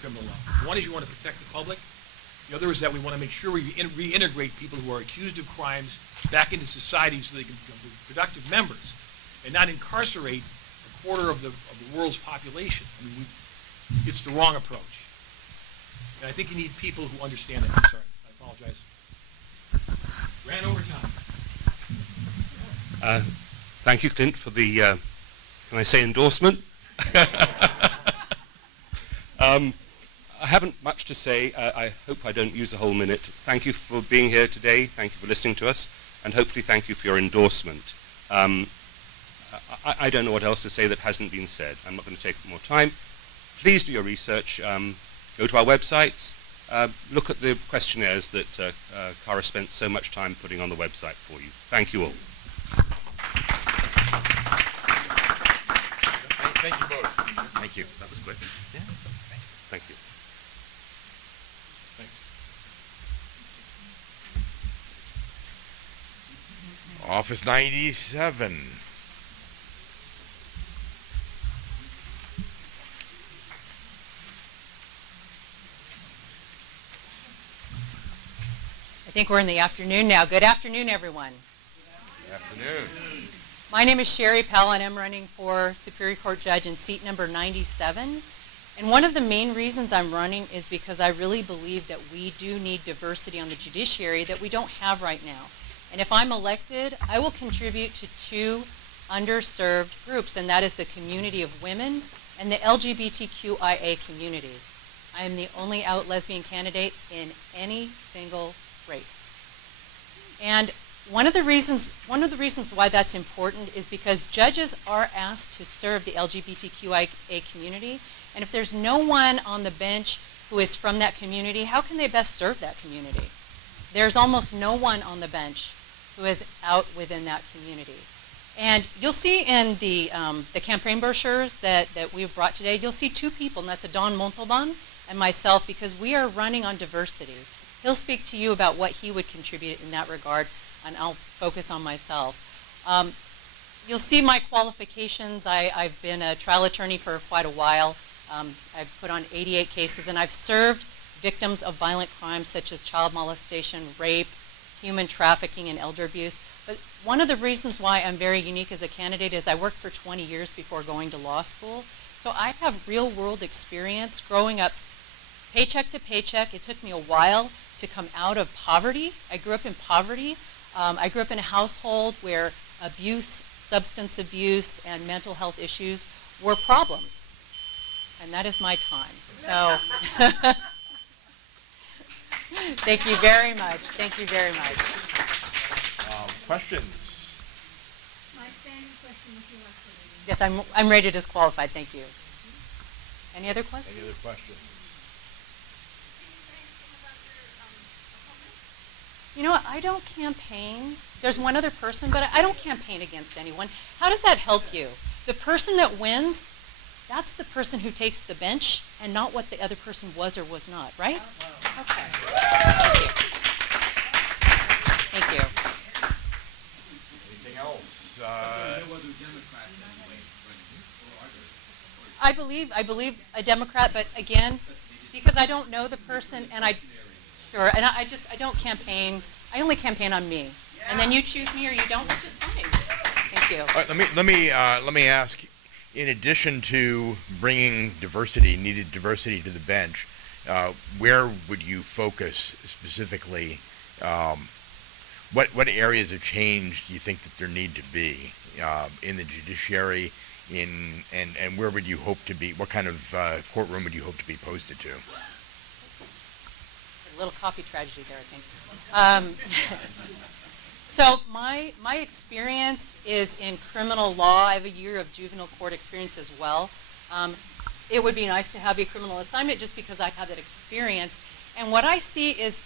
criminal law. One is you want to protect the public. The other is that we want to make sure we reintegrate people who are accused of crimes back into society so they can become productive members and not incarcerate a quarter of the world's population. I mean, it's the wrong approach. And I think you need people who understand that. I'm sorry. I apologize. Ran over time. Thank you, Clint, for the, can I say endorsement? I haven't much to say. I hope I don't use a whole minute. Thank you for being here today. Thank you for listening to us. And hopefully thank you for your endorsement. I don't know what else to say that hasn't been said. I'm not going to take up more time. Please do your research. Go to our websites. Look at the questionnaires that Cara spent so much time putting on the website for you. Thank you all. Thank you both. Thank you. That was quick. Yeah. Thank you. Thanks. Office 97. I think we're in the afternoon now. Good afternoon, everyone. Good afternoon. My name is Sherry Pell, and I'm running for Superior Court Judge in seat number 97. And one of the main reasons I'm running is because I really believe that we do need diversity on the judiciary that we don't have right now. And if I'm elected, I will contribute to two underserved groups, and that is the community of women and the LGBTQIA community. I am the only out lesbian candidate in any single race. And one of the reasons why that's important is because judges are asked to serve the LGBTQIA community, and if there's no one on the bench who is from that community, how can they best serve that community? There's almost no one on the bench who is out within that community. And you'll see in the campaign brochures that we've brought today, you'll see two people, and that's Don Montalban and myself, because we are running on diversity. He'll speak to you about what he would contribute in that regard, and I'll focus on myself. You'll see my qualifications. I've been a trial attorney for quite a while. I've put on 88 cases, and I've served victims of violent crimes such as child molestation, rape, human trafficking, and elder abuse. But one of the reasons why I'm very unique as a candidate is I worked for 20 years before going to law school. So I have real-world experience growing up paycheck to paycheck. It took me a while to come out of poverty. I grew up in poverty. I grew up in a household where abuse, substance abuse, and mental health issues were problems. And that is my time. So thank you very much. Thank you very much. Questions? My standing question was your last one. Yes, I'm ready to disqualify. Thank you. Any other questions? Any other questions? You know what? I don't campaign. There's one other person, but I don't campaign against anyone. How does that help you? The person that wins, that's the person who takes the bench and not what the other person was or was not, right? Okay. Thank you. Anything else? I believe a Democrat, but again, because I don't know the person, and I don't campaign. I only campaign on me, and then you choose me or you don't, which is fine. Thank you. All right, let me ask. In addition to bringing needed diversity to the bench, where would you focus specifically? What areas of change do you think that there need to be in the judiciary? And where would you hope to be? What kind of courtroom would you hope to be posted to? A little coffee tragedy there, I think. So my experience is in criminal law. I have a year of juvenile court experience as well. It would be nice to have a criminal assignment just because I have that experience. And what I see is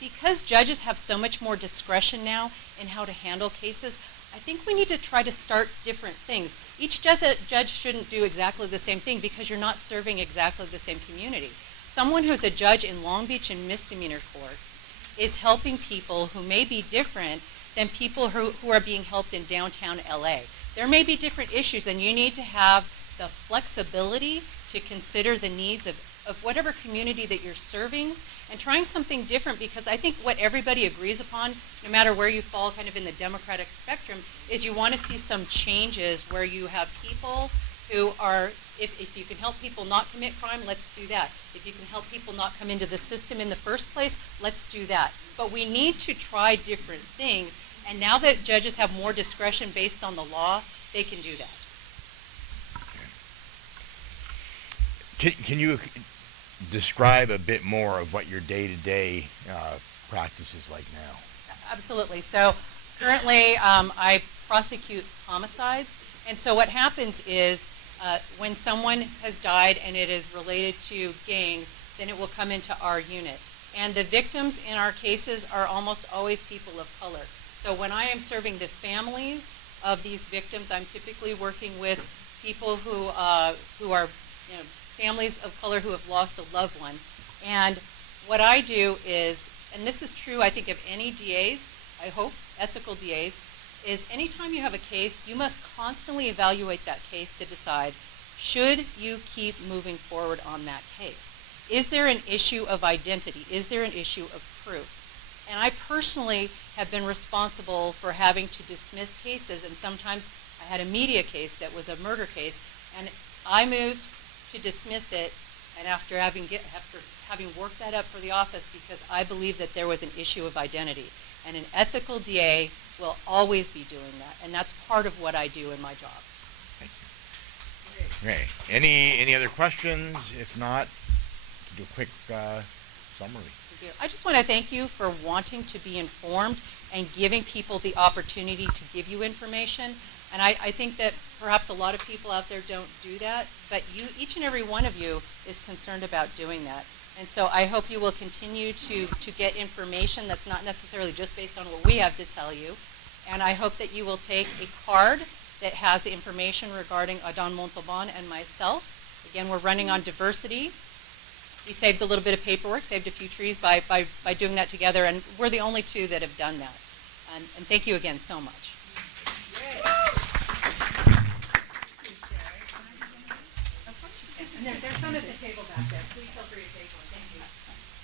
because judges have so much more discretion now in how to handle cases, I think we need to try to start different things. Each judge shouldn't do exactly the same thing because you're not serving exactly the same community. Someone who's a judge in Long Beach and misdemeanor court is helping people who may be different than people who are being helped in downtown LA. There may be different issues, and you need to have the flexibility to consider the needs of of whatever community that you're serving and trying something different, because I think what everybody agrees upon, no matter where you fall kind of in the democratic spectrum, is you want to see some changes where you have people who are, if you can help people not commit crime, let's do that. If you can help people not come into the system in the first place, let's do that. But we need to try different things, and now that judges have more discretion based on the law, they can do that. Can you describe a bit more of what your day-to-day practice is like now? Absolutely. So currently I prosecute homicides, and so what happens is when someone has died and it is related to gangs, then it will come into our unit. And the victims in our cases are almost always people of color. So when I am serving the families of these victims, I'm typically working with people who are, families of color who have lost a loved one. And what I do is, and this is true I think of any DAs, I hope, ethical DAs, is anytime you have a case, you must constantly evaluate that case to decide, should you keep moving forward on that case? Is there an issue of identity? Is there an issue of proof? And I personally have been responsible for having to dismiss cases, and sometimes I had a media case that was a murder case, and I moved to dismiss it, and after having worked that up for the office, because I believe that there was an issue of identity. And an ethical DA will always be doing that, and that's part of what I do in my job. Okay. Any other questions? If not, do a quick summary. I just want to thank you for wanting to be informed and giving people the opportunity to give you information. And I think that perhaps a lot of people out there don't do that, but each and every one of you is concerned about doing that. And so I hope you will continue to get information that's not necessarily just based on what we have to tell you. And I hope that you will take a card that has information regarding Adon Montalban and myself. Again, we're running on diversity. We saved a little bit of paperwork, saved a few trees by doing that together, and we're the only two that have done that. And thank you again so much. And there's some at the table back there. Please feel free to take one. Thank you.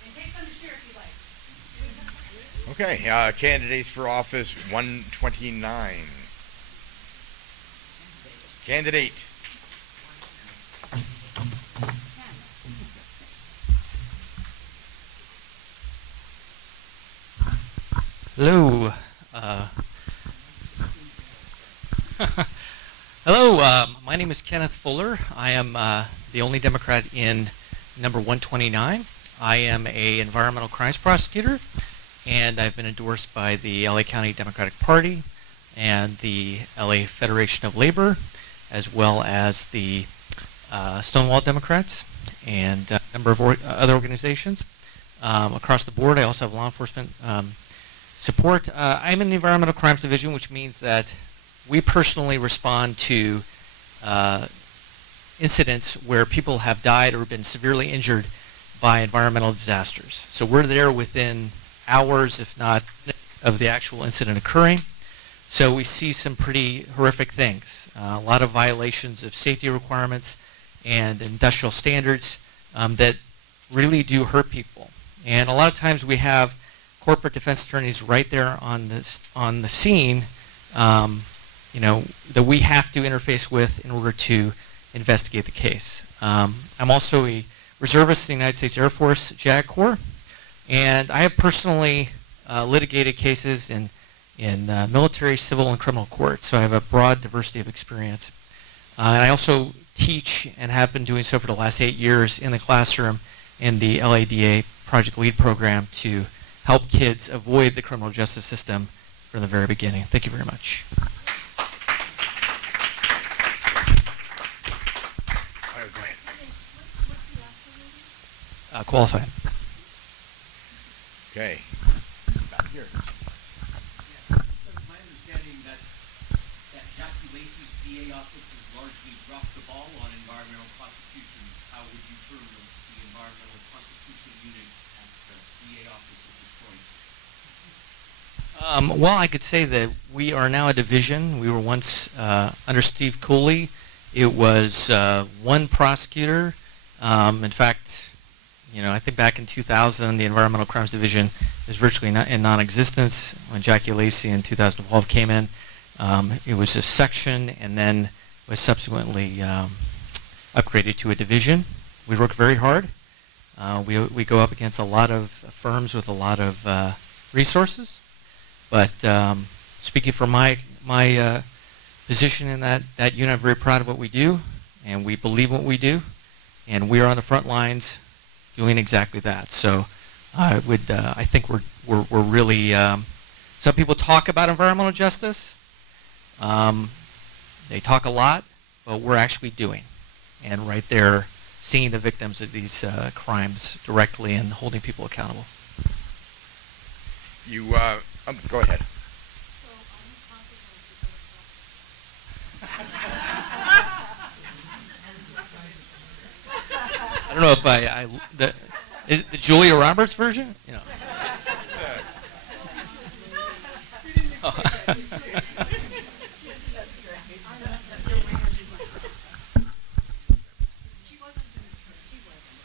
And take some to share if you like. Okay, candidates for office 129. Candidate. Hello. Hello, my name is Kenneth Fuller. I am the only Democrat in number 129. I am an environmental crimes prosecutor, and I've been endorsed by the LA County Democratic Party and the LA Federation of Labor, as well as the Stonewall Democrats and a number of other organizations. Across the board, I also have law enforcement support. I'm in the Environmental Crimes Division, which means that we personally respond to incidents where people have died or been severely injured by environmental disasters. So we're there within hours, if not, of the actual incident occurring. So we see some pretty horrific things. A lot of violations of safety requirements and industrial standards that really do hurt people. And a lot of times we have corporate defense attorneys right there on the scene, that we have to interface with in order to investigate the case. I'm also a reservist in the United States Air Force JAG Corps, and I have personally litigated cases in military, civil, and criminal courts, so I have a broad diversity of experience. And I also teach and have been doing so for the last 8 years in the classroom in the LADA Project Lead program to help kids avoid the criminal justice system from the very beginning. Thank you very much. Qualified. Okay. Back here. Yeah, so my understanding that Jackie Lacey's DA office has largely dropped the ball on environmental prosecution. How would you term the environmental prosecution unit at the DA office at this point? Well, I could say that we are now a division. We were once under Steve Cooley. It was one prosecutor. In fact, You know, I think back in 2000, the Environmental Crimes Division was virtually in non-existence. When Jackie Lacey in 2012 came in, it was a section and then was subsequently upgraded to a division. We work very hard. We go up against a lot of firms with a lot of resources. But speaking from my position in that unit, I'm very proud of what we do, and we believe what we do, and we are on the front lines doing exactly that. So I think we're really. Some people talk about environmental justice. They talk a lot, but we're actually doing, and right there, seeing the victims of these crimes directly and holding people accountable. You go ahead. So are you confident I don't know if is it the Julia Roberts version? You know.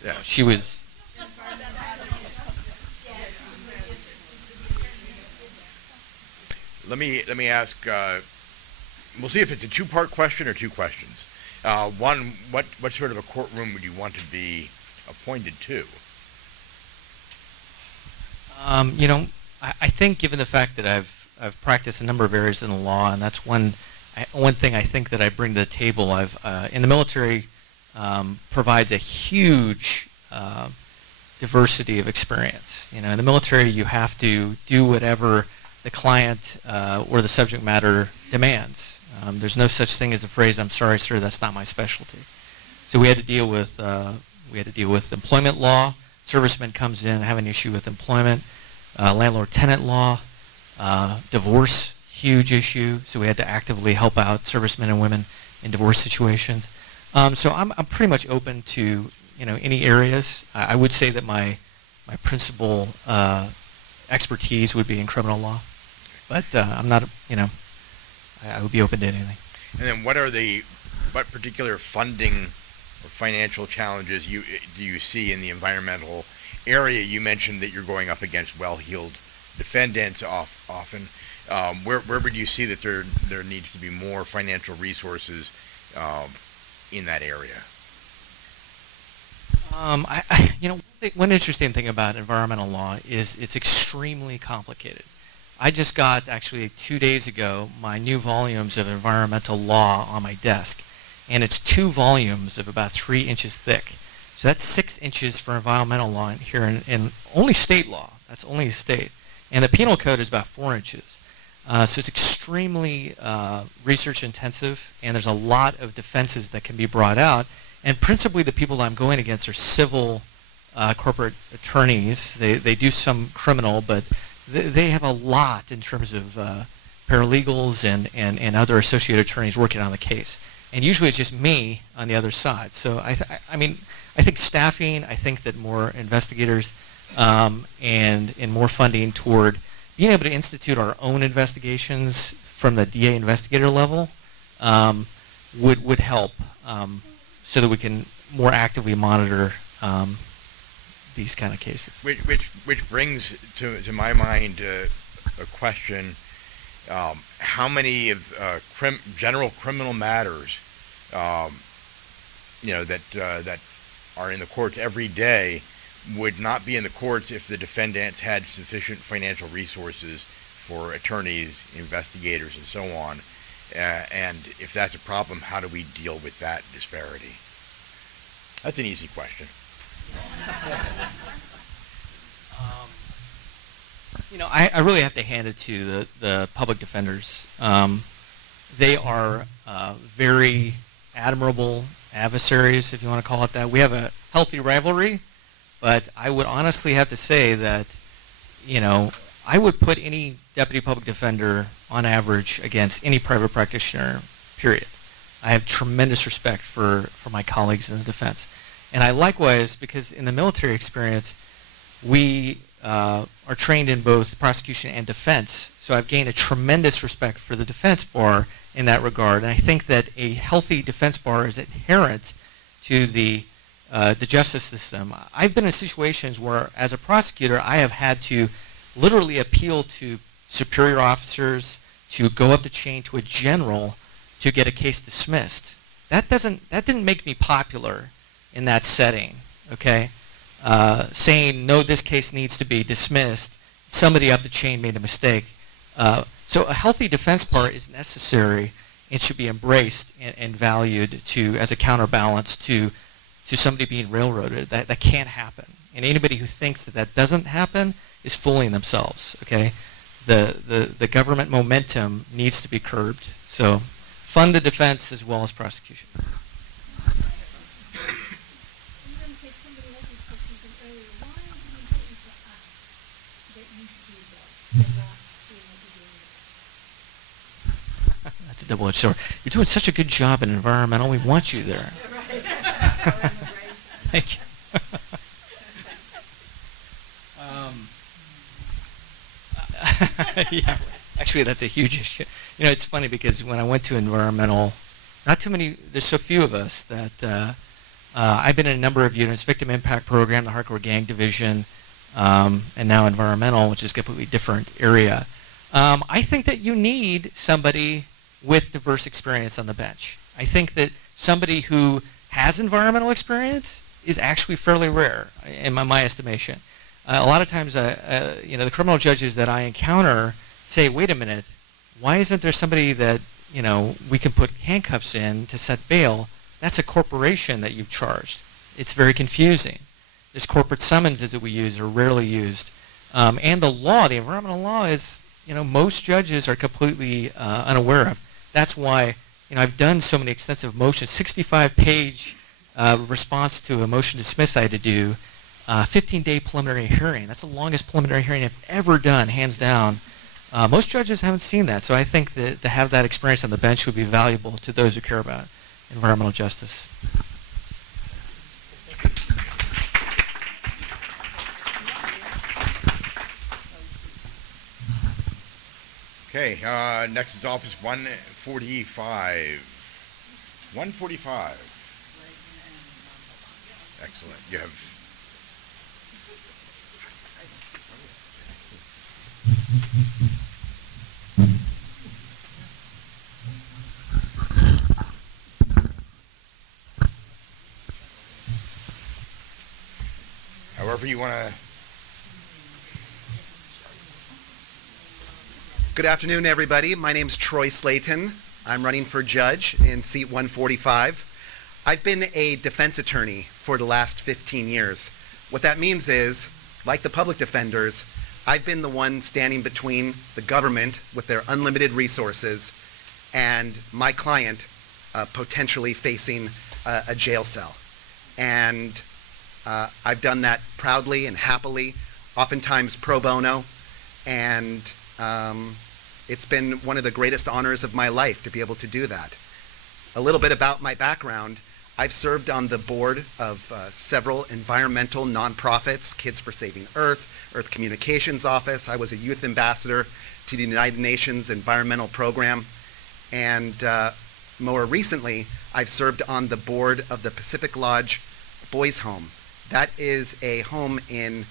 Yeah. She was. Let me ask. We'll see if it's a two-part question or two questions. One, what sort of a courtroom would you want to be appointed to? You know, I think given the fact that I've practiced a number of areas in the law, and that's one thing I think that I bring to the table. I've in the military provides a huge diversity of experience. You know, in the military, you have to do whatever the client or the subject matter demands. There's no such thing as a phrase, "I'm sorry, sir, that's not my specialty." So we had to deal with employment law. Serviceman comes in, have an issue with employment, landlord-tenant law, divorce, huge issue. So we had to actively help out servicemen and women in divorce situations. So I'm pretty much open to any areas. I would say that my principal expertise would be in criminal law, but I'm not I would be open to anything. And then what particular funding or financial challenges do you see in the environmental area? You mentioned that you're going up against well-heeled defendants often. Where would you see that there needs to be more financial resources in that area? One interesting thing about environmental law is it's extremely complicated. I just got, actually 2 days ago, my new volumes of environmental law on my desk, and it's 2 volumes of about 3 inches thick. So that's 6 inches for environmental law here in only state law. That's only state. And the penal code is about 4 inches. So it's extremely research intensive, and there's a lot of defenses that can be brought out. And principally the people that I'm going against are civil corporate attorneys. They do some criminal, but they have a lot in terms of paralegals and other associated attorneys working on the case. And usually it's just me on the other side. So I think staffing, I think that more investigators and more funding toward being able to institute our own investigations from the DA investigator level would help so that we can more actively monitor these kind of cases. Which brings to my mind a question: how many of general criminal matters, that are in the courts every day, would not be in the courts if the defendants had sufficient financial resources for attorneys, investigators, and so on? And if that's a problem, how do we deal with that disparity? That's an easy question. I really have to hand it to the public defenders. They are very admirable adversaries, if you want to call it that. We have a healthy rivalry, but I would honestly have to say that, I would put any deputy public defender on average against any private practitioner, period. I have tremendous respect for my colleagues in the defense. And I likewise, because in the military experience, we are trained in both prosecution and defense, so I've gained a tremendous respect for the defense bar in that regard. And I think that a healthy defense bar is inherent to the the justice system. I've been in situations where, as a prosecutor, I have had to literally appeal to superior officers, to go up the chain to a general to get a case dismissed. That didn't make me popular in that setting, okay? Saying, no, this case needs to be dismissed, somebody up the chain made a mistake. So a healthy defense part is necessary and should be embraced and valued as a counterbalance to somebody being railroaded. That can't happen. And anybody who thinks that doesn't happen is fooling themselves, okay? The government momentum needs to be curbed. So fund the defense as well as prosecution. I'm going to take somebody else's question from earlier. Why is it important for us that you should be a judge and not doing what you're doing today? That's a double-edged sword. You're doing such a good job in environmental. We want you there. Thank you. Yeah, actually, that's a huge issue. You know, it's funny because when I went to environmental, not too many, there's so few of us that I've been in a number of units, victim impact program, the hardcore gang division, and now environmental, which is a completely different area. I think that you need somebody with diverse experience on the bench. I think that somebody who has environmental experience is actually fairly rare, in my estimation. A lot of times, you know, the criminal judges that I encounter say, wait a minute, why isn't there somebody that, you know, we can put handcuffs in to set bail? That's a corporation that you've charged. It's very confusing. This corporate summonses that we use are rarely used. And the law, the environmental law is, you know, most judges are completely unaware of. That's why, you know, I've done so many extensive motions, 65-page response to a motion to dismiss I had to do, 15-day preliminary hearing. That's the longest preliminary hearing I've ever done, hands down. Most judges haven't seen that, so I think that to have that experience on the bench would be valuable to those who care about environmental justice. Okay, next is office 145. 145. Excellent. You have. However you want to. Good afternoon, everybody. My name's Troy Slayton. I'm running for judge in seat 145. I've been a defense attorney for the last 15 years. What that means is, like the public defenders, I've been the one standing between the government with their unlimited resources and my client potentially facing a jail cell. And I've done that proudly and happily, oftentimes pro bono, and it's been one of the greatest honors of my life to be able to do that. A little bit about my background. I've served on the board of several environmental nonprofits, Kids for Saving Earth, Earth Communications Office. I was a youth ambassador to the United Nations Environmental Program. And more recently, I've served on the board of the Pacific Lodge Boys Home. That is a home in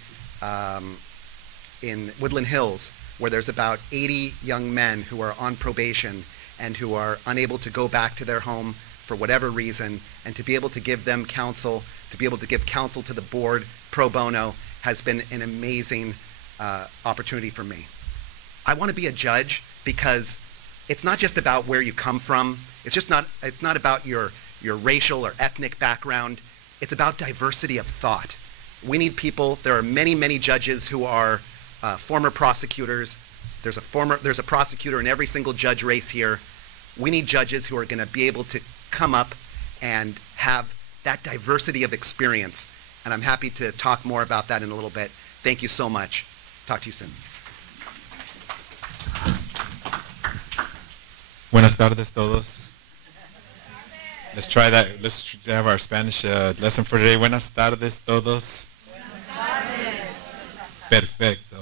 Woodland Hills, where there's about 80 young men who are on probation and who are unable to go back to their home for whatever reason, and to be able to give them counsel, to be able to give counsel to the board pro bono has been an amazing opportunity for me. I want to be a judge because it's not just about where you come from. It's not about your racial or ethnic background. It's about diversity of thought. We need people. There are many, many judges who are former prosecutors. There's a prosecutor in every single judge race here. We need judges who are going to be able to come up and have that diversity of experience. And I'm happy to talk more about that in a little bit. Thank you so much. Talk to you soon. Buenas tardes todos. Let's try that. Let's have our Spanish lesson for today. Buenas tardes todos. Buenas tardes. Perfecto.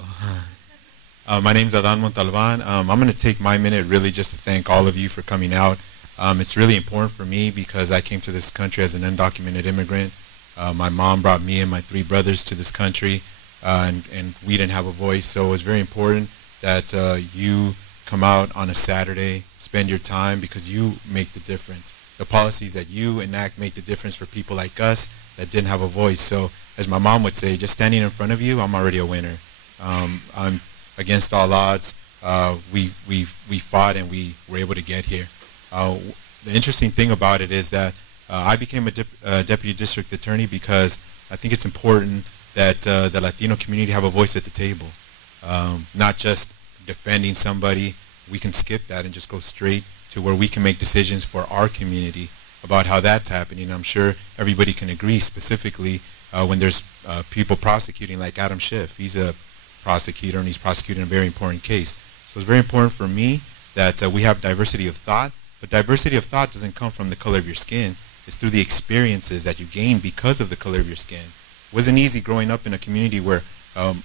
My name's Adan Montalban. I'm going to take my minute really just to thank all of you for coming out. It's really important for me because I came to this country as an undocumented immigrant, My mom brought me and my three brothers to this country, and we didn't have a voice. So it was very important that you come out on a Saturday, spend your time, because you make the difference. The policies that you enact make the difference for people like us that didn't have a voice. So as my mom would say, just standing in front of you, I'm already a winner. I'm against all odds. We fought and we were able to get here. The interesting thing about it is that I became a deputy district attorney because I think it's important that the Latino community have a voice at the table, not just defending somebody. We can skip that and just go straight to where we can make decisions for our community about how that's happening. I'm sure everybody can agree, specifically when there's people prosecuting, like Adam Schiff. He's a prosecutor and he's prosecuting a very important case. So it's very important for me that we have diversity of thought, but diversity of thought doesn't come from the color of your skin. It's through the experiences that you gain because of the color of your skin. It wasn't easy growing up in a community where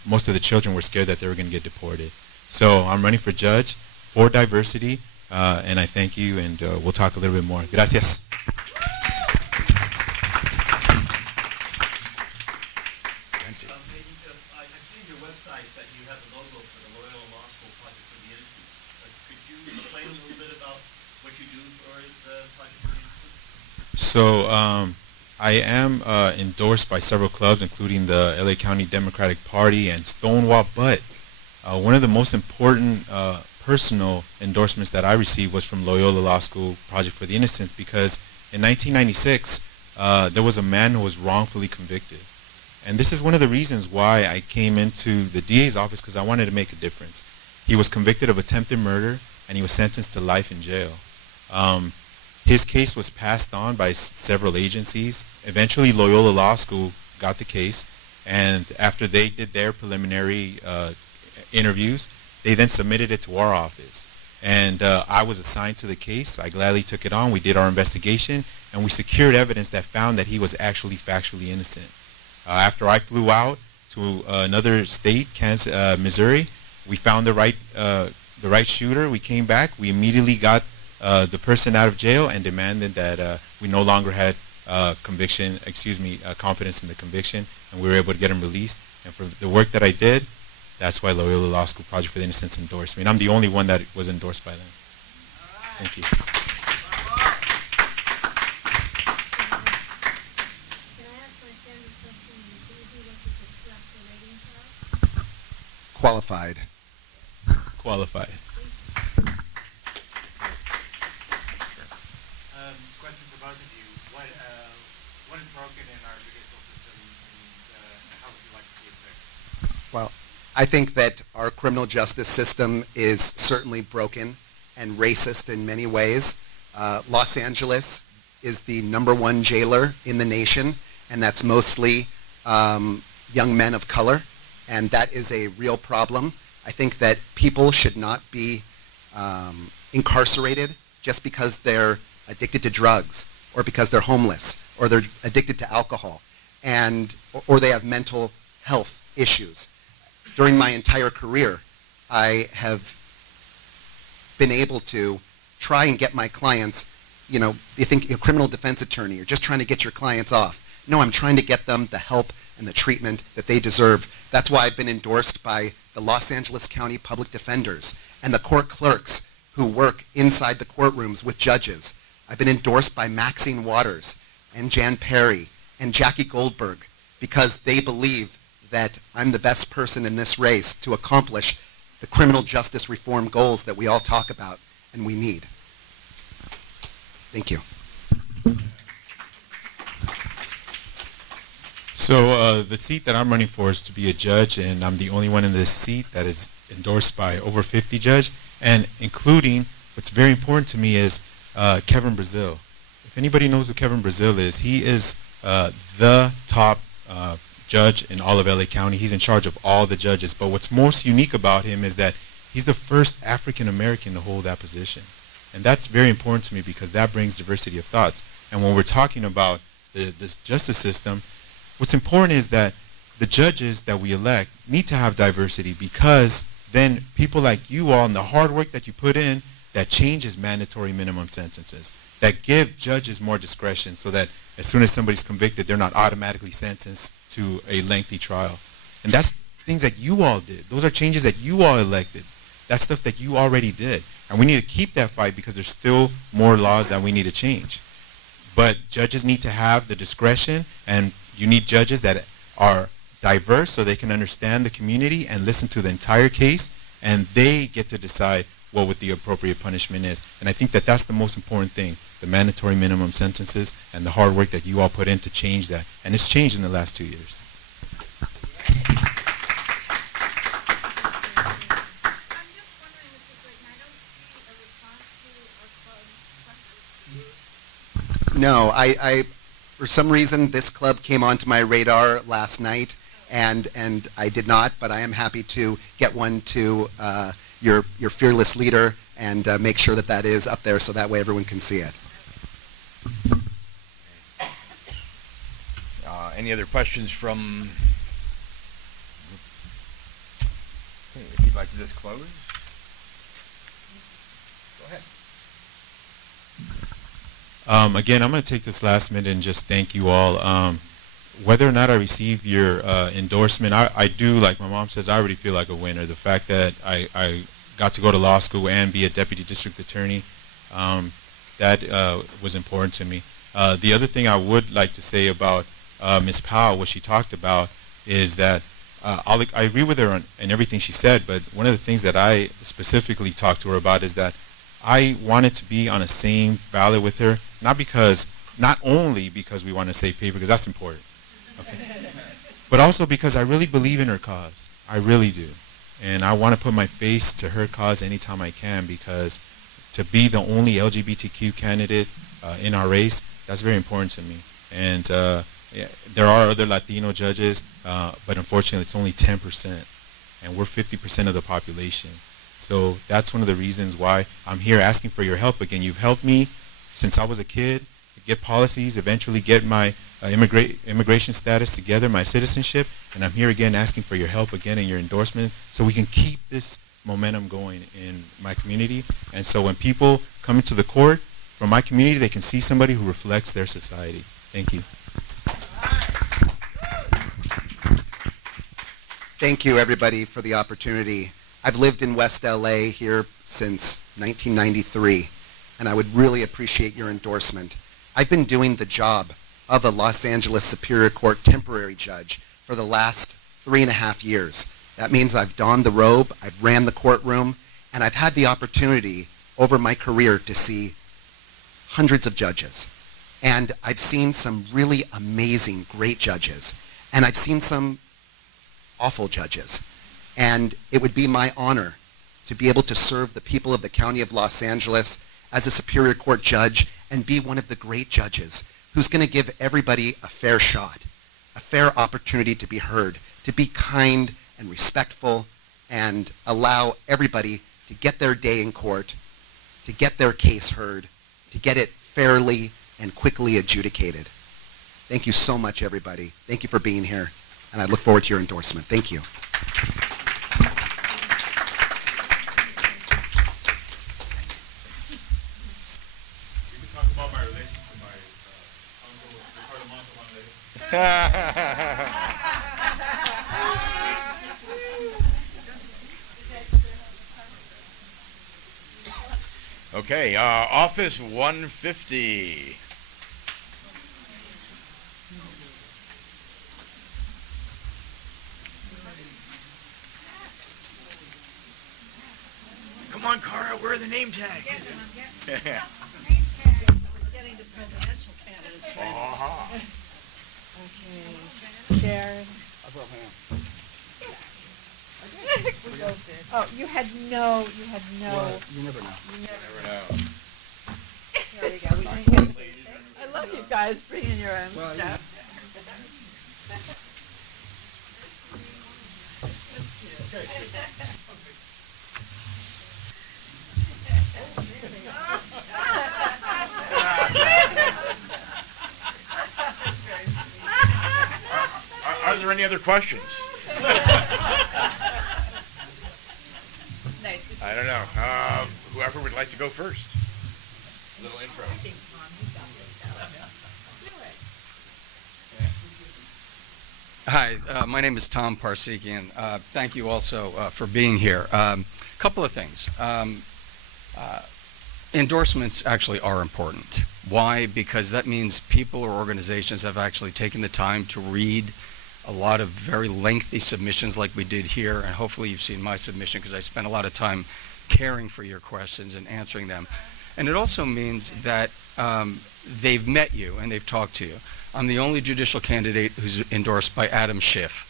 most of the children were scared that they were going to get deported. So I'm running for judge for diversity, and I thank you, and we'll talk a little bit more. Gracias. I've seen your website that you have the logo for the Loyola Law School Project for the Innocent. Could you explain a little bit about what you do for the Project for the Innocent? So I am endorsed by several clubs, including the LA County Democratic Party and Stonewall, but one of the most important personal endorsements that I received was from Loyola Law School Project for the Innocents, because in 1996 there was a man who was wrongfully convicted. And this is one of the reasons why I came into the DA's office, because I wanted to make a difference. He was convicted of attempted murder, and he was sentenced to life in jail. His case was passed on by several agencies. Eventually, Loyola Law School got the case, and after they did their preliminary interviews, they then submitted it to our office. And I was assigned to the case. I gladly took it on. We did our investigation, and we secured evidence that found that he was actually factually innocent. After I flew out to another state, Missouri, we found the right shooter. We came back. We immediately got the person out of jail and demanded that we no longer had confidence in the conviction, and we were able to get him released. And for the work that I did, that's why Loyola Law School Project for the Innocents endorsed me. And I'm the only one that was endorsed by them. Thank you. Qualified. Qualified. Question for both of you. What is broken in our judicial system, and how would you like to see it fixed? Well, I think that our criminal justice system is certainly broken and racist in many ways. Los Angeles is the #1 jailer in the nation, and that's mostly young men of color, and that is a real problem. I think that people should not be incarcerated just because they're addicted to drugs, or because they're homeless, or they're addicted to alcohol, or they have mental health issues. During my entire career, I have been able to try and get my clients, you think a criminal defense attorney, you're just trying to get your clients off. No, I'm trying to get them the help and the treatment that they deserve. That's why I've been endorsed by the Los Angeles County Public Defenders and the court clerks who work inside the courtrooms with judges. I've been endorsed by Maxine Waters and Jan Perry and Jackie Goldberg, because they believe that I'm the best person in this race to accomplish the criminal justice reform goals that we all talk about and we need. Thank you. So the seat that I'm running for is to be a judge, and I'm the only one in this seat that is endorsed by over 50 judges, and including, what's very important to me is Kevin Brazil. If anybody knows who Kevin Brazil is, he is the top judge in all of LA County. He's in charge of all the judges, but what's most unique about him is that he's the first African American to hold that position. And that's very important to me, because that brings diversity of thoughts. And when we're talking about this justice system, what's important is that the judges that we elect need to have diversity, because then people like you all and the hard work that you put in, that changes mandatory minimum sentences. that give judges more discretion so that as soon as somebody's convicted, they're not automatically sentenced to a lengthy trial. And that's things that you all did. Those are changes that you all elected. That's stuff that you already did. And we need to keep that fight because there's still more laws that we need to change. But judges need to have the discretion, and you need judges that are diverse so they can understand the community and listen to the entire case, and they get to decide what the appropriate punishment is. And I think that that's the most important thing, the mandatory minimum sentences and the hard work that you all put in to change that. And it's changed in the last 2 years. I'm just wondering, Mr. Clayton, I don't see a response to our club's questions. No, I for some reason this club came onto my radar last night, and I did not, but I am happy to get one to your fearless leader and make sure that is up there so that way everyone can see it. Any other questions from? If you'd like to just close. Go ahead. Again, I'm going to take this last minute and just thank you all. Whether or not I receive your endorsement, I do, like my mom says, I already feel like a winner. The fact that I got to go to law school and be a deputy district attorney, that was important to me. The other thing I would like to say about Ms. Powell, what she talked about, is that I agree with her in everything she said, but one of the things that I specifically talked to her about is that I wanted to be on the same ballot with her, not only because we want to save paper, because that's important, okay, but also because I really believe in her cause. I really do. And I want to put my face to her cause anytime I can, because to be the only LGBTQ candidate in our race, that's very important to me. And there are other Latino judges, but unfortunately it's only 10%, and we're 50% of the population. So that's one of the reasons why I'm here asking for your help again. You've helped me since I was a kid get policies, eventually get my immigration status together, my citizenship, and I'm here again asking for your help again and your endorsement so we can keep this momentum going in my community. And so when people come into the court from my community, they can see somebody who reflects their society. Thank you. Thank you, everybody, for the opportunity. I've lived in West LA here since 1993, and I would really appreciate your endorsement. I've been doing the job of a Los Angeles Superior Court temporary judge for the last 3.5 years. That means I've donned the robe, I've ran the courtroom, and I've had the opportunity over my career to see hundreds of judges. And I've seen some really amazing, great judges, and I've seen some awful judges. And it would be my honor to be able to serve the people of the County of Los Angeles as a Superior Court judge and be one of the great judges who's going to give everybody a fair shot, a fair opportunity to be heard, to be kind and respectful, and allow everybody to get their day in court, to get their case heard, to get it fairly and quickly adjudicated. Thank you so much, everybody. Thank you for being here, and I look forward to your endorsement. Thank you. Okay, Office 150. Come on, Cara, where are the name tags? Name tag. We're getting the presidential candidates. Uh-huh. Okay, Sharon. Oh, you had no. You never know. Never know. There we go. I love you guys bringing your own stuff. Are there any other questions? Nice. I don't know. Whoever would like to go first. Little intro. Hi, my name is Tom Parsekian. Thank you also for being here. Couple of things. Endorsements actually are important. Why? Because that means people or organizations have actually taken the time to read a lot of very lengthy submissions like we did here, and hopefully you've seen my submission because I spent a lot of time caring for your questions and answering them. And it also means that they've met you and they've talked to you. I'm the only judicial candidate who's endorsed by Adam Schiff.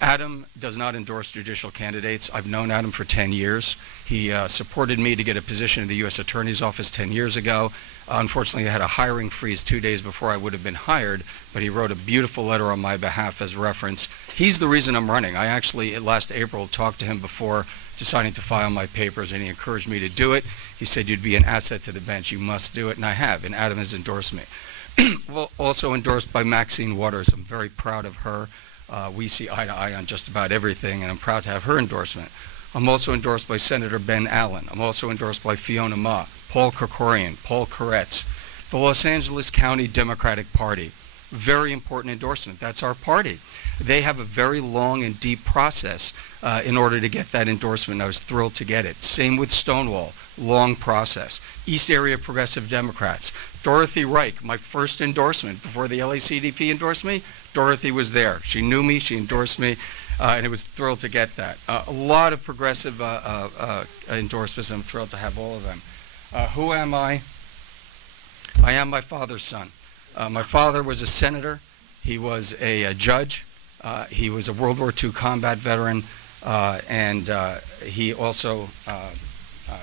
Adam does not endorse judicial candidates. I've known Adam for 10 years. He supported me to get a position in the U.S. Attorney's Office 10 years ago. Unfortunately, I had a hiring freeze 2 days before I would have been hired, but he wrote a beautiful letter on my behalf as reference. He's the reason I'm running. I actually, last April, talked to him before deciding to file my papers, and he encouraged me to do it. He said, you'd be an asset to the bench. You must do it, and I have, and Adam has endorsed me. Well, also endorsed by Maxine Waters. I'm very proud of her. We see eye to eye on just about everything, and I'm proud to have her endorsement. I'm also endorsed by Senator Ben Allen. I'm also endorsed by Fiona Ma, Paul Kerkorian, Paul Koretz, the Los Angeles County Democratic Party. Very important endorsement. That's our party. They have a very long and deep process in order to get that endorsement. I was thrilled to get it. Same with Stonewall, long process. East Area Progressive Democrats. Dorothy Reich, my first endorsement before the LACDP endorsed me, Dorothy was there. She knew me, she endorsed me, and I was thrilled to get that. A lot of progressive endorsements, and I'm thrilled to have all of them. Who am I? I am my father's son. My father was a senator. He was a judge. He was a World War II combat veteran, and he also,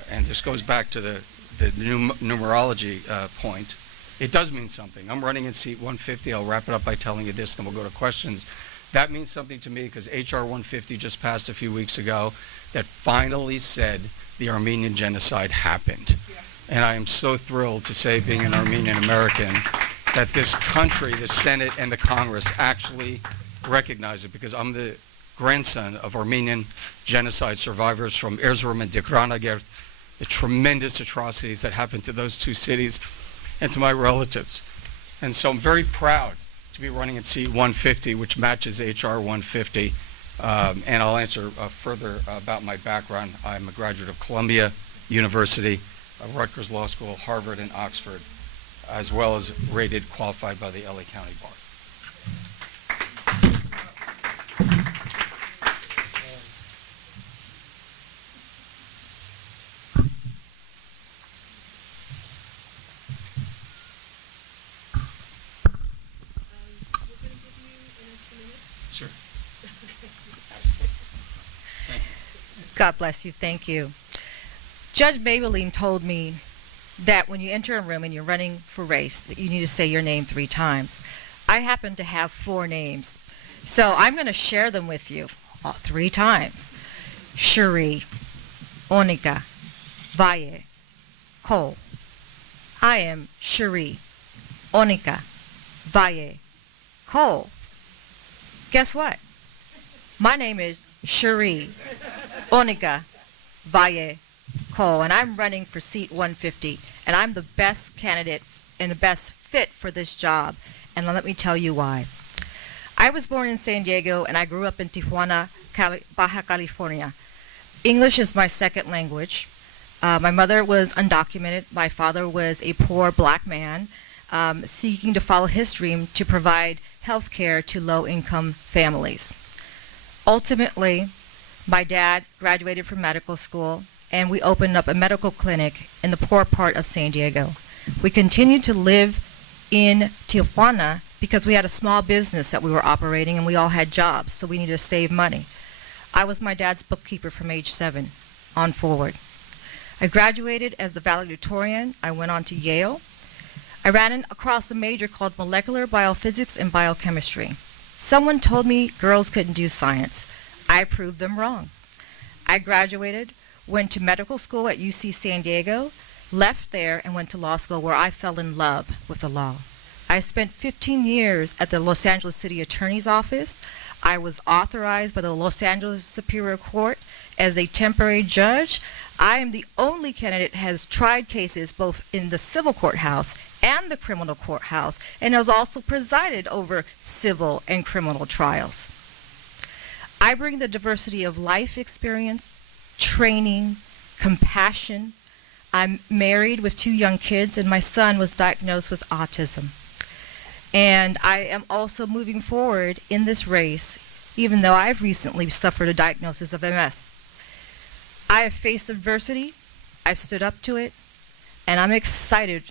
and this goes back to the numerology point, it does mean something. I'm running in seat 150. I'll wrap it up by telling you this, then we'll go to questions. That means something to me because HR 150 just passed a few weeks ago that finally said the Armenian genocide happened. Yeah. And I am so thrilled to say, being an Armenian American, that this country, the Senate and the Congress actually recognize it, because I'm the grandson of Armenian genocide survivors from Erzurum and Dikranagar, the tremendous atrocities that happened to those two cities and to my relatives. And so I'm very proud to be running in seat 150, which matches HR 150. And I'll answer further about my background. I'm a graduate of Columbia University, Rutgers Law School, Harvard, and Oxford, as well as rated qualified by the LA County Bar. Sure. God bless you. Thank you. Judge Maybelline told me that when you enter a room and you're running for race, that you need to say your name 3 times. I happen to have 4 names, so I'm going to share them with you all 3 times. Cherie, Onika, Valle, Cole. I am Cherie, Onika, Valle, Cole. Guess what? My name is Cherie, Onika, Valle, Cole, and I'm running for seat 150, and I'm the best candidate and the best fit for this job, and let me tell you why. I was born in San Diego, and I grew up in Tijuana, Baja California. English is my second language. My mother was undocumented. My father was a poor black man seeking to follow his dream to provide health care to low-income families. Ultimately, my dad graduated from medical school, and we opened up a medical clinic in the poor part of San Diego. We continued to live in Tijuana because we had a small business that we were operating, and we all had jobs, so we needed to save money. I was my dad's bookkeeper from age 7 on forward. I graduated as the valedictorian. I went on to Yale. I ran across a major called molecular biophysics and biochemistry. Someone told me girls couldn't do science. I proved them wrong. I graduated, went to medical school at UC San Diego, left there and went to law school where I fell in love with the law. I spent 15 years at the Los Angeles City Attorney's Office. I was authorized by the Los Angeles Superior Court as a temporary judge. I am the only candidate has tried cases both in the civil courthouse and the criminal courthouse, and has also presided over civil and criminal trials. I bring the diversity of life experience, training, compassion. I'm married with 2 young kids, and my son was diagnosed with autism. And I am also moving forward in this race, even though I've recently suffered a diagnosis of MS. I have faced adversity, I've stood up to it, and I'm excited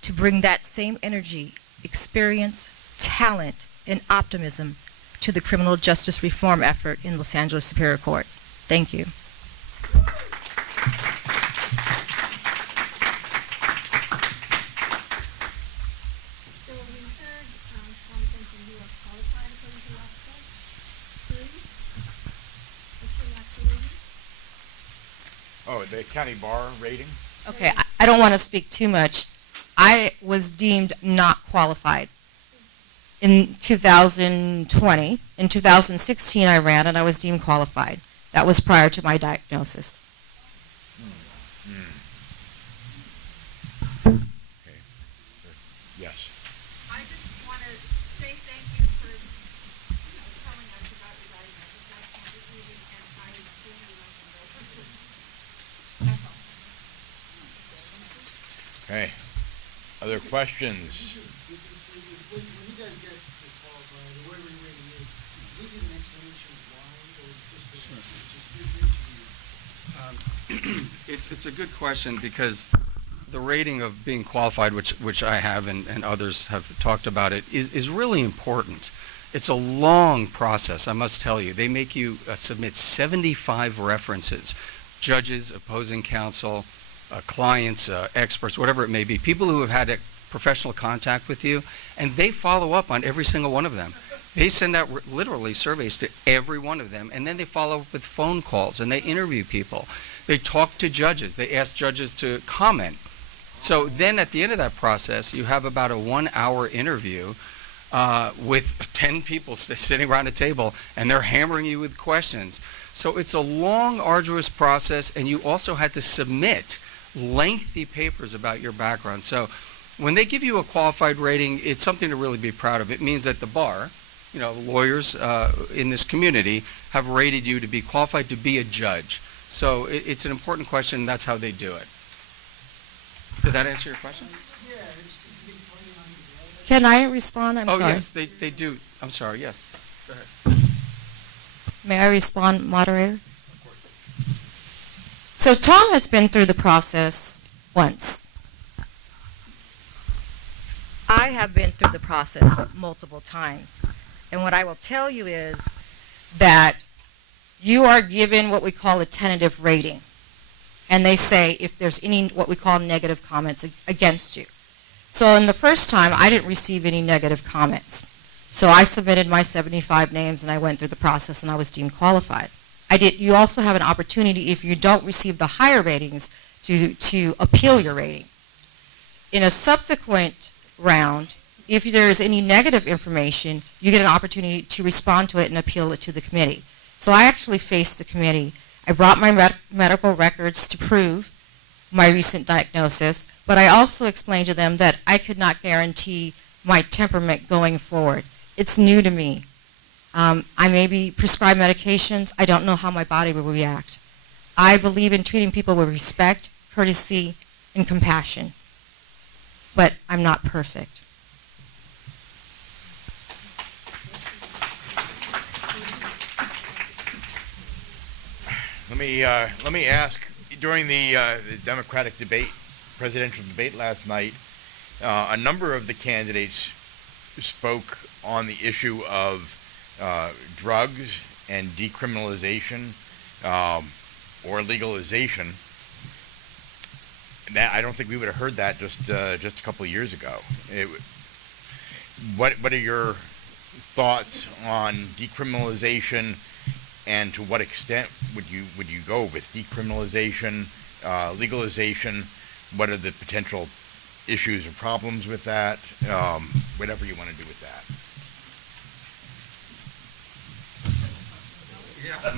to bring that same energy, experience, talent, and optimism to the criminal justice reform effort in Los Angeles Superior Court. Thank you. So we heard Tom mention you are qualified according to last check. 3. What's your last rating? Oh, the county bar rating? Okay, I don't want to speak too much. I was deemed not qualified in 2020. In 2016, I ran and I was deemed qualified. That was prior to my diagnosis. Okay. Yes. I just want to say thank you for, telling us about your diagnosis. That's wonderful, and I truly recommend it. That's all. Okay. Other questions? When you guys get disqualified, or whatever your rating is, can you give an explanation of why, or just It's a good question because the rating of being qualified, which I have and others have talked about it, is really important. It's a long process, I must tell you. They make you submit 75 references, judges, opposing counsel, clients, experts, whatever it may be, people who have had a professional contact with you, and they follow up on every single one of them. They send out literally surveys to every one of them, and then they follow up with phone calls, and they interview people. They talk to judges. They ask judges to comment. So then at the end of that process, you have about a 1-hour interview with 10 people sitting around a table, and they're hammering you with questions. So it's a long, arduous process, and you also had to submit lengthy papers about your background. So when they give you a qualified rating, it's something to really be proud of. It means that the bar, lawyers in this community have rated you to be qualified to be a judge. So it's an important question, and that's how they do it. Did that answer your question? Can I respond? I'm sorry. Yes, they do. I'm sorry, yes. Go ahead. May I respond, moderator? Of course. So Tom has been through the process once. I have been through the process multiple times. And what I will tell you is that you are given what we call a tentative rating. And they say if there's any what we call negative comments against you. So in the first time, I didn't receive any negative comments. So I submitted my 75 names and I went through the process and I was deemed qualified. You also have an opportunity if you don't receive the higher ratings to appeal your rating. In a subsequent round, if there is any negative information, you get an opportunity to respond to it and appeal it to the committee. So I actually faced the committee. I brought my medical records to prove my recent diagnosis, but I also explained to them that I could not guarantee my temperament going forward. It's new to me. I may be prescribed medications. I don't know how my body will react. I believe in treating people with respect, courtesy, and compassion. But I'm not perfect. Let me ask, during the Democratic debate, presidential debate last night, a number of the candidates spoke on the issue of drugs and decriminalization or legalization. That, I don't think we would have heard that just a couple of years ago. What are your thoughts on decriminalization, and to what extent would you go with decriminalization, legalization? What are the potential issues or problems with that? Whatever you want to do with that. I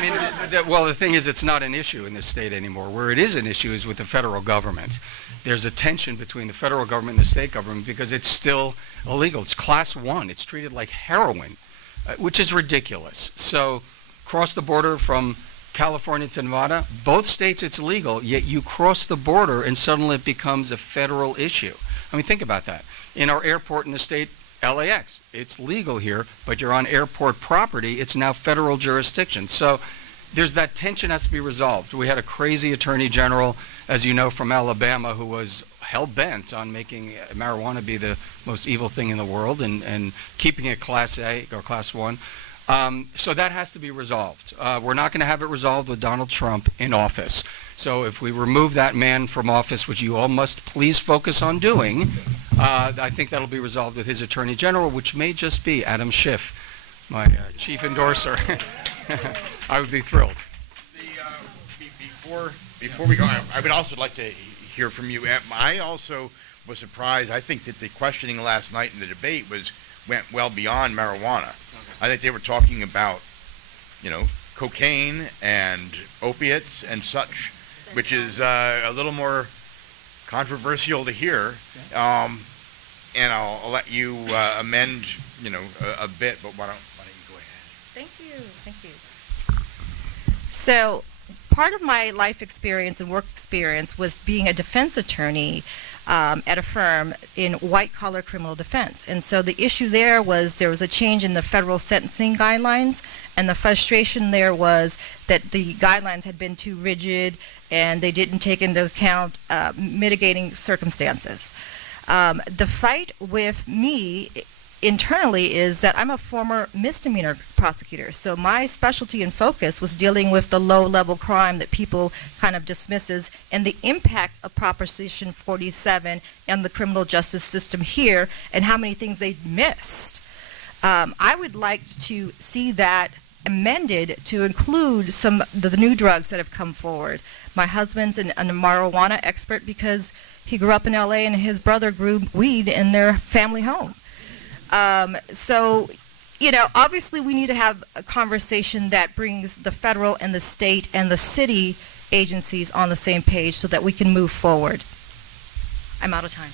mean, the thing is, it's not an issue in this state anymore. Where it is an issue is with the federal government. There's a tension between the federal government and the state government because it's still illegal. It's class 1. It's treated like heroin, which is ridiculous. So cross the border from California to Nevada, both states it's legal, yet you cross the border and suddenly it becomes a federal issue. I mean, think about that. In our airport in the state, LAX, it's legal here, but you're on airport property, it's now federal jurisdiction. So there's that tension has to be resolved. We had a crazy attorney general, as you know, from Alabama who was hell-bent on making marijuana be the most evil thing in the world and keeping it class A or class 1. So that has to be resolved. We're not going to have it resolved with Donald Trump in office. So if we remove that man from office, which you all must please focus on doing, I think that'll be resolved with his Attorney General, which may just be Adam Schiff, my chief endorser. I would be thrilled. Before we go, I would also like to hear from you. I also was surprised. I think that the questioning last night in the debate went well beyond marijuana. I think they were talking about, cocaine and opiates and such, which is a little more controversial to hear. And I'll let you amend, a bit. But why don't you go ahead? Thank you. So, part of my life experience and work experience was being a defense attorney at a firm in white-collar criminal defense. And so the issue there was a change in the federal sentencing guidelines, and the frustration there was that the guidelines had been too rigid and they didn't take into account mitigating circumstances. The fight with me internally is that I'm a former misdemeanor prosecutor, so my specialty and focus was dealing with the low-level crime that people kind of dismisses and the impact of Proposition 47 and the criminal justice system here and how many things they missed. I would like to see that amended to include some of the new drugs that have come forward. My husband's a marijuana expert because he grew up in LA and his brother grew weed in their family home. So, obviously we need to have a conversation that brings the federal and the state and the city agencies on the same page so that we can move forward. I'm out of time.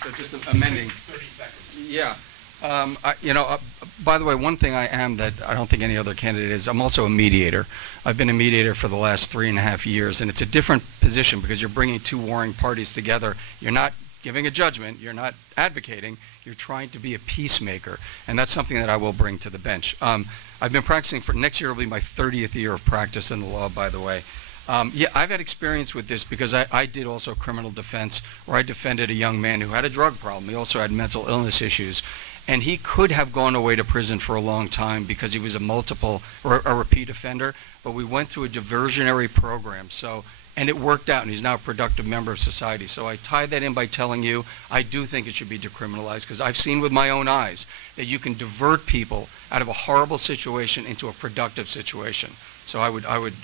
So just amending. 30 seconds. Yeah. By the way, one thing I am that I don't think any other candidate is, I'm also a mediator. I've been a mediator for the last 3.5 years, and it's a different position because you're bringing two warring parties together. You're not giving a judgment, you're not advocating, you're trying to be a peacemaker, and that's something that I will bring to the bench. I've been practicing for, next year will be my 30th year of practice in the law, by the way. I've had experience with this because I did also criminal defense where I defended a young man who had a drug problem. He also had mental illness issues, and he could have gone away to prison for a long time because he was a repeat offender, but we went through a diversionary program. And it worked out, and he's now a productive member of society. So I tie that in by telling you I do think it should be decriminalized because I've seen with my own eyes that you can divert people out of a horrible situation into a productive situation. So I would propose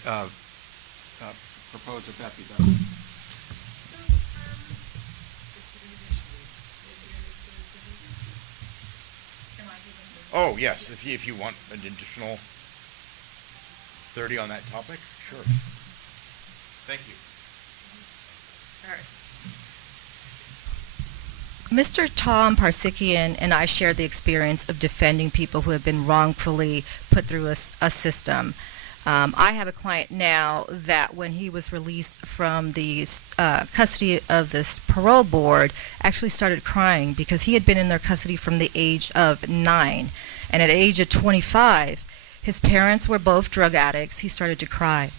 that be done. Oh, yes, if you want an additional 30 on that topic, sure. Thank you. Mr. Tom Parsikian and I share the experience of defending people who have been wrongfully put through a system. I have a client now that when he was released from the custody of this parole board actually started crying because he had been in their custody from the age of 9. And at the age of 25, his parents were both drug addicts. He started to cry.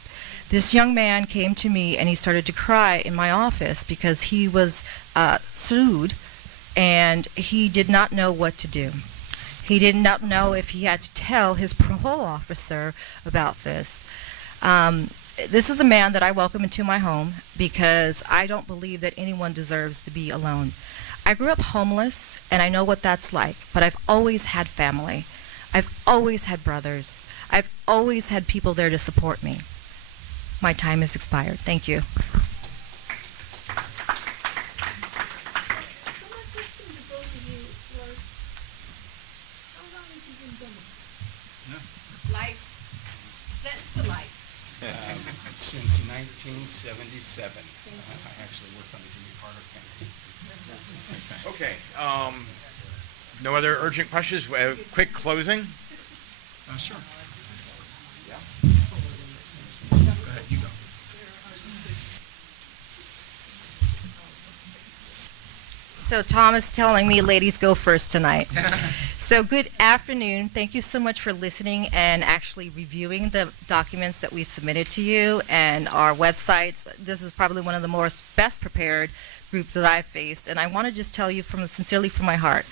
This young man came to me and he started to cry in my office because he was sued and he did not know what to do. He did not know if he had to tell his parole officer about this. This is a man that I welcome into my home because I don't believe that anyone deserves to be alone. I grew up homeless and I know what that's like, but I've always had family. I've always had brothers. I've always had people there to support me. My time has expired. Thank you. So my question to both of you was, how long since you've been doing it? Life, sentence to life. Since 1977. I actually worked on the Jimmy Carter campaign. Okay, no other urgent questions? Quick closing? Sure. Yeah. Go ahead, you go. So Tom is telling me ladies go first tonight. So good afternoon. Thank you so much for listening and actually reviewing the documents that we've submitted to you and our websites. This is probably one of the best prepared groups that I've faced. And I want to just tell you sincerely from my heart,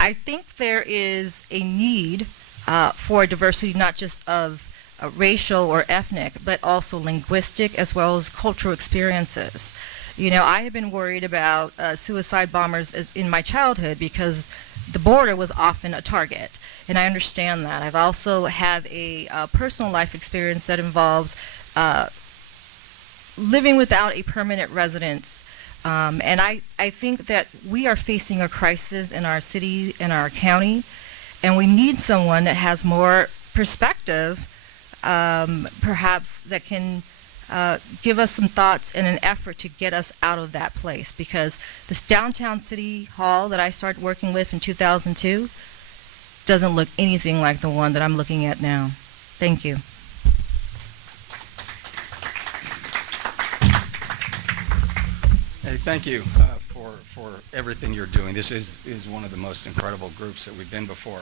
I think there is a need for diversity, not just of racial or ethnic, but also linguistic as well as cultural experiences. You know, I have been worried about suicide bombers in my childhood because the border was often a target, and I understand that. I've also have a personal life experience that involves living without a permanent residence. And I think that we are facing a crisis in our city, in our county, and we need someone that has more perspective, perhaps that can give us some thoughts in an effort to get us out of that place, because this downtown city hall that I started working with in 2002 doesn't look anything like the one that I'm looking at now. Thank you. Hey, thank you for everything you're doing. This is one of the most incredible groups that we've been before.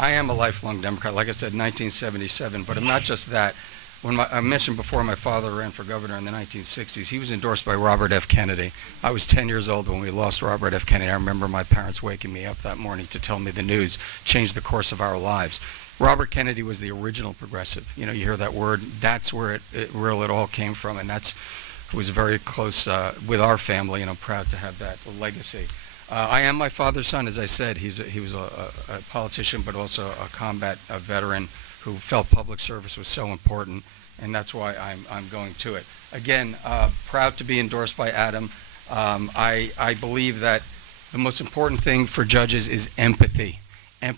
I am a lifelong Democrat, like I said, 1977, but I'm not just that. When I mentioned before, my father ran for governor in the 1960s. He was endorsed by Robert F. Kennedy. I was 10 years old when we lost Robert F. Kennedy. I remember my parents waking me up that morning to tell me the news changed the course of our lives. Robert Kennedy was the original progressive. You know, you hear that word, that's where it all came from, and it was very close with our family, and I'm proud to have that legacy. I am my father's son, as I said. He was a politician, but also a combat veteran who felt public service was so important, and that's why I'm going to it. Again, proud to be endorsed by Adam. I believe that the most important thing for judges is empathy,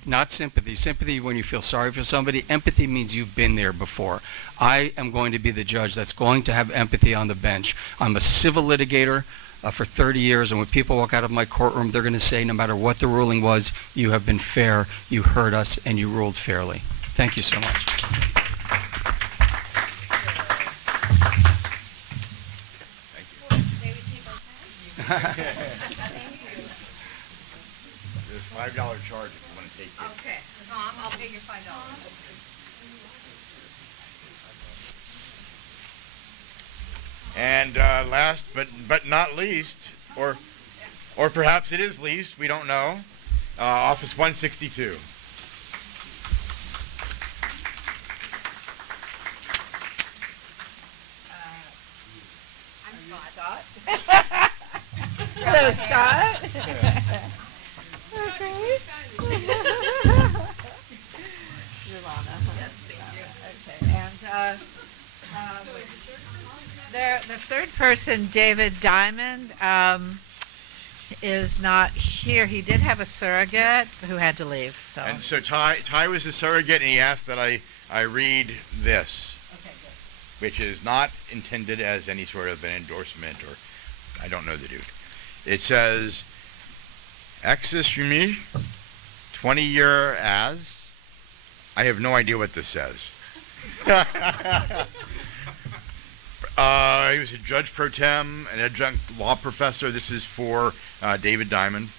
not sympathy. Sympathy when you feel sorry for somebody. Empathy means you've been there before. I am going to be the judge that's going to have empathy on the bench. I'm a civil litigator for 30 years, and when people walk out of my courtroom, they're going to say, no matter what the ruling was, you have been fair, you heard us, and you ruled fairly. Thank you so much. Thank you. May we take our time? Thank you. There's a $5 charge if you want to take it. Okay, Tom, I'll pay your $5. And last but not least, or perhaps it is least, we don't know, Office 162. Hello, Scott. Yolanda. Yes, thank you. Okay, and the third person, David Diamond, is not here. He did have a surrogate who had to leave. So. And so Ty was the surrogate, and he asked that I read this, Okay, good. which is not intended as any sort of an endorsement, or I don't know the dude. It says, Access for me, 20-year as. I have no idea what this says. He was a judge pro tem, an adjunct law professor. This is for David Diamond.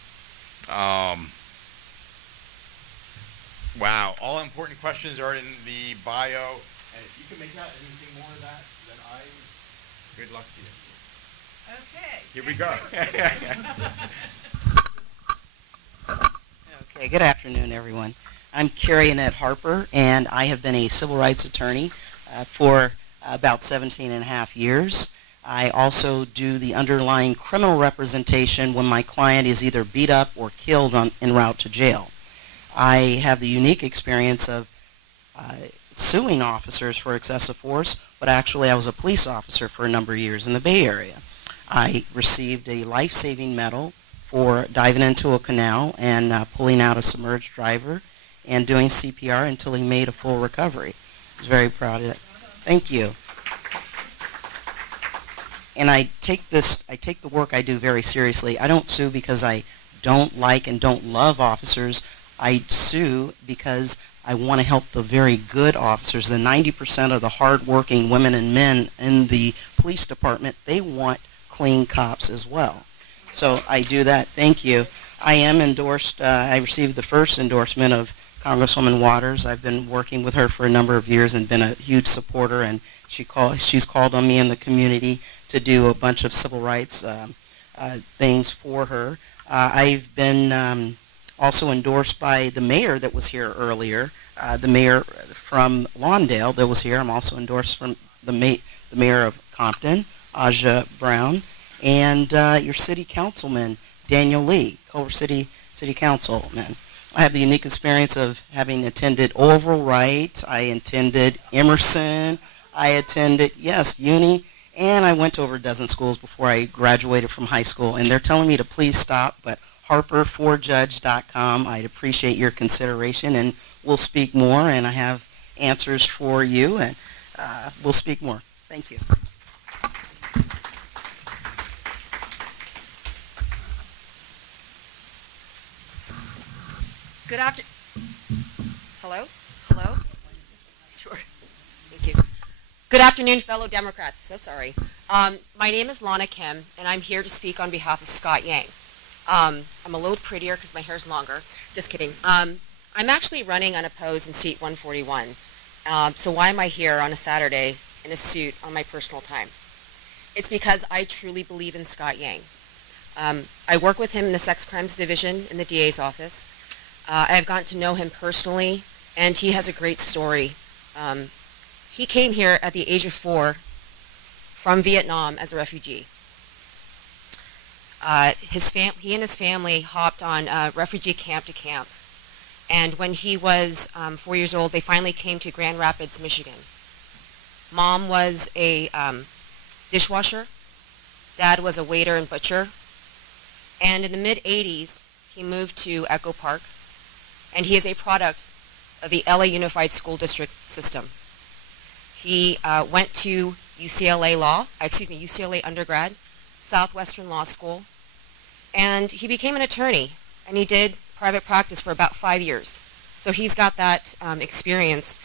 Wow. All important questions are in the bio. And if you can make out anything more of that, then good luck to you. Okay. Here we go. Okay, good afternoon, everyone. I'm Carrie Annette Harper, and I have been a civil rights attorney for about 17 and a half years. I also do the underlying criminal representation when my client is either beat up or killed en route to jail. I have the unique experience of suing officers for excessive force, but actually I was a police officer for a number of years in the Bay Area. I received a life-saving medal for diving into a canal and pulling out a submerged driver and doing CPR until he made a full recovery. I was very proud of that. Thank you. And I take the work I do very seriously. I don't sue because I don't like and don't love officers. I sue because I want to help the very good officers, the 90% of the hardworking women and men in the police department. They want clean cops as well. So I do that. Thank you. I am endorsed. I received the first endorsement of Congresswoman Waters. I've been working with her for a number of years and been a huge supporter, and she's called on me in the community to do a bunch of civil rights things for her. I've been also endorsed by the mayor that was here earlier, the mayor from Lawndale that was here. I'm also endorsed from the mayor of Compton, Aja Brown, and your city councilman, Daniel Lee, Culver City Councilman. I have the unique experience of having attended Orville Wright, I attended Emerson, I attended, yes, Uni, and I went to over a dozen schools before I graduated from high school, and they're telling me to please stop, but harper4judge.com, I'd appreciate your consideration, and we'll speak more, and I have answers for you, and we'll speak more. Thank you. Good after. Hello? Hello? Sure. Thank you. Good afternoon, fellow Democrats. So sorry. My name is Lana Kim, and I'm here to speak on behalf of Scott Yang. I'm a little prettier because my hair's longer. Just kidding. I'm actually running unopposed in seat 141. So why am I here on a Saturday in a suit on my personal time? It's because I truly believe in Scott Yang. I work with him in the sex crimes division in the DA's office. I've gotten to know him personally, and he has a great story. He came here at the age of 4 from Vietnam as a refugee. He and his family hopped on refugee camp to camp, and when he was 4 years old, they finally came to Grand Rapids, Michigan. Mom was a dishwasher, Dad was a waiter and butcher, and in the mid-'80s, he moved to Echo Park, and he is a product of the LA Unified School District system. He went to UCLA undergrad, Southwestern Law School, and he became an attorney, and he did private practice for about 5 years. So he's got that experience.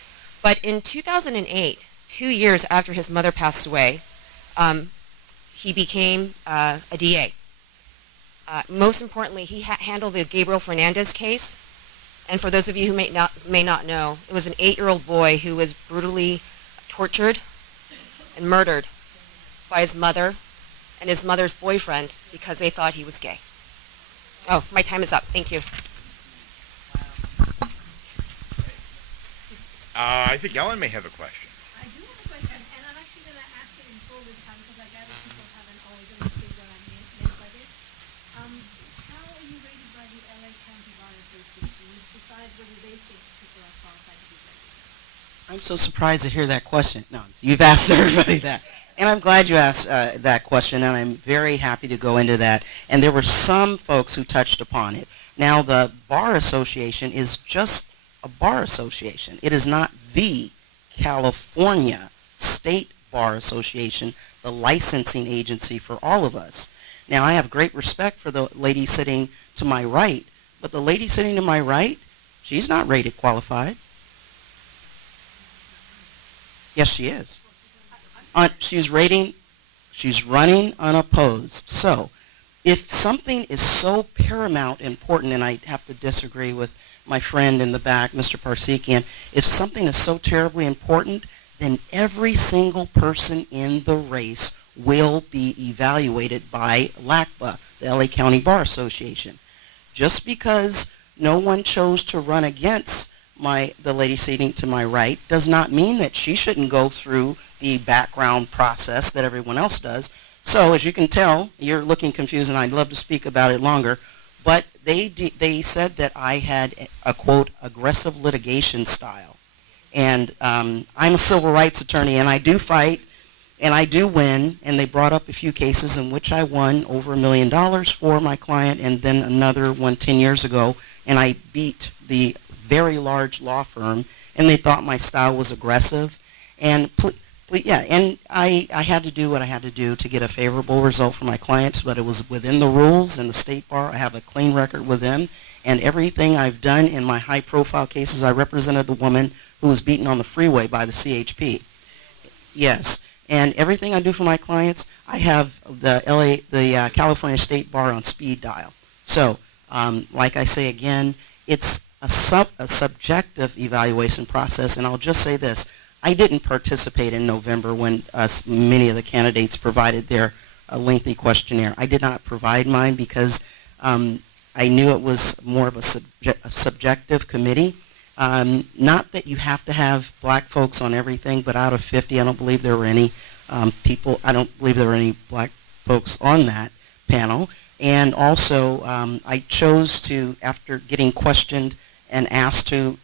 But in 2008, 2 years after his mother passed away, he became a DA. Most importantly, he handled the Gabriel Fernandez case. And for those of you who may not know, it was an 8-year-old boy who was brutally tortured and murdered by his mother and his mother's boyfriend because they thought he was gay. Oh, my time is up. Thank you. I think Ellen may have a question. I do have a question, and I'm actually going to ask it in full this time because I gather people haven't always understood what I meant by this. How are you rated by the LA County Bar Association, which decides whether they think people are qualified to be judges? I'm so surprised to hear that question. No, you've asked everybody that. And I'm glad you asked that question, and I'm very happy to go into that. And there were some folks who touched upon it. Now, the Bar Association is just a bar association. It is not the California State Bar Association, the licensing agency for all of us. Now, I have great respect for the lady sitting to my right, but the lady sitting to my right, she's not rated qualified. Yes, she is. She's running unopposed. So, if something is so paramount important, and I have to disagree with my friend in the back, Mr. Parsekian, if something is so terribly important, then every single person in the race will be evaluated by LACBA, the LA County Bar Association. Just because no one chose to run against the lady sitting to my right does not mean that she shouldn't go through the background process that everyone else does. So as you can tell, you're looking confused, and I'd love to speak about it longer, but they said that I had a, quote, aggressive litigation style. And I'm a civil rights attorney, and I do fight, and I do win, and they brought up a few cases in which I won over $1 million for my client, and then another one 10 years ago, and I beat the very large law firm, and they thought my style was aggressive. And and I had to do what I had to do to get a favorable result for my clients, but it was within the rules and the state bar. I have a clean record with them, and everything I've done in my high-profile cases, I represented the woman who was beaten on the freeway by the CHP. Yes, and everything I do for my clients, I have the California State Bar on speed dial. So, like I say again, it's a subjective evaluation process, and I'll just say this. I didn't participate in November when many of the candidates provided their lengthy questionnaire. I did not provide mine because I knew it was more of a subjective committee. Not that you have to have black folks on everything, but out of 50, I don't believe there were any I don't believe there were any black folks on that panel. And also, I chose to, after getting questioned and asked to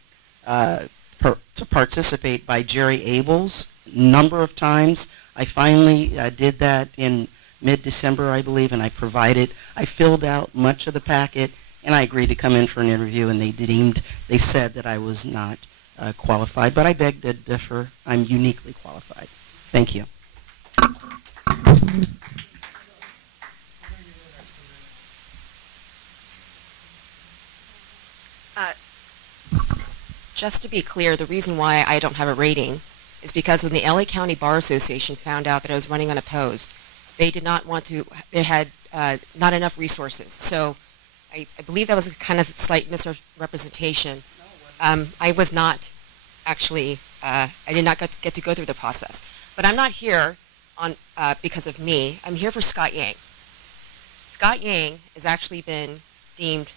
participate by Jerry Abels number of times. I finally did that in mid-December, I believe, and I filled out much of the packet, and I agreed to come in for an interview, and they said that I was not qualified, but I beg to differ. I'm uniquely qualified. Thank you. Just to be clear, the reason why I don't have a rating is because when the LA County Bar Association found out that I was running unopposed, they did not want to, they had not enough resources. So I believe that was a kind of slight misrepresentation. I was not actually, I did not get to go through the process. But I'm not here because of me. I'm here for Scott Yang. Scott Yang has actually been deemed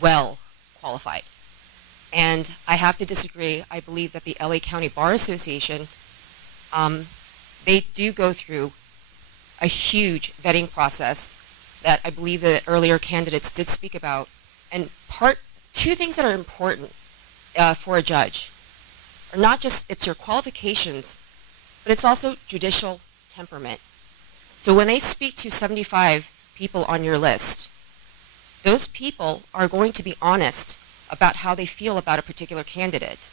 well qualified. And I have to disagree. I believe that the LA County Bar Association, they do go through a huge vetting process that I believe the earlier candidates did speak about. And two things that are important for a judge are not just it's your qualifications, but it's also judicial temperament. So when they speak to 75 people on your list, those people are going to be honest about how they feel about a particular candidate.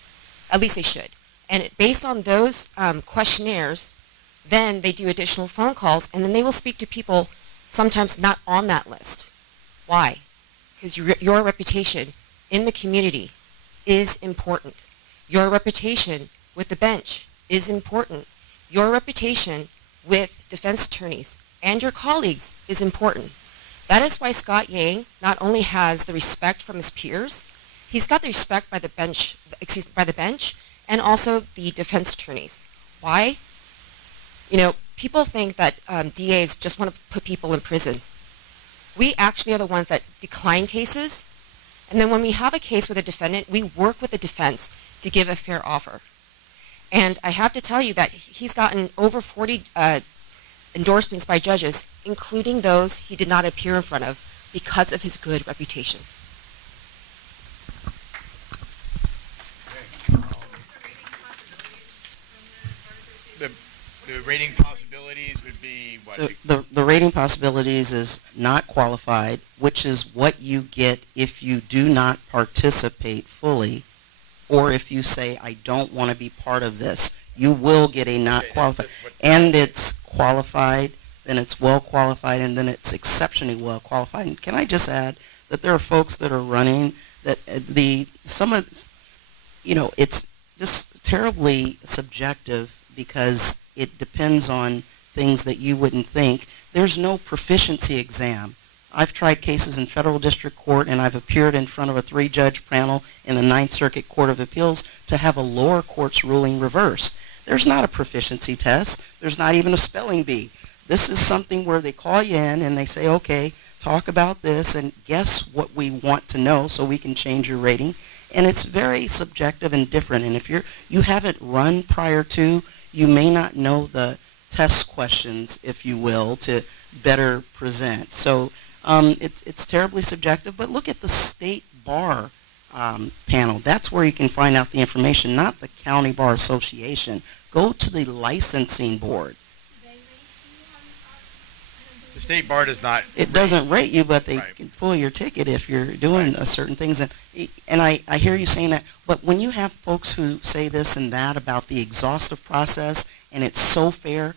At least they should. And based on those questionnaires, then they do additional phone calls, and then they will speak to people sometimes not on that list. Why? Because your reputation in the community is important. Your reputation with the bench is important. Your reputation with defense attorneys and your colleagues is important. That is why Scott Yang not only has the respect from his peers, he's got the respect by the bench, and also the defense attorneys. Why? You know, people think that DAs just want to put people in prison. We actually are the ones that decline cases, and then when we have a case with a defendant, we work with the defense to give a fair offer. And I have to tell you that he's gotten over 40 endorsements by judges, including those he did not appear in front of because of his good reputation. The rating possibilities would be what? The rating possibilities is not qualified, which is what you get if you do not participate fully, or if you say, I don't want to be part of this. You will get a not qualified. And it's qualified, then it's well qualified, and then it's exceptionally well qualified. And can I just add that there are folks that are running that it's just terribly subjective because it depends on things that you wouldn't think. There's no proficiency exam. I've tried cases in federal district court, and I've appeared in front of a 3-judge panel in the Ninth Circuit Court of Appeals to have a lower court's ruling reversed. There's not a proficiency test. There's not even a spelling bee. This is something where they call you in and they say, okay, talk about this and guess what we want to know so we can change your rating. And it's very subjective and different. And if you haven't run prior to, you may not know the test questions, if you will, to better present. So it's terribly subjective, but look at the state bar panel. That's where you can find out the information, not the county bar association. Go to the licensing board. The state bar does not. It doesn't rate you, but they Right. can pull your ticket if you're doing certain things. And I hear you saying that, but when you have folks who say this and that about the exhaustive process, and it's so fair,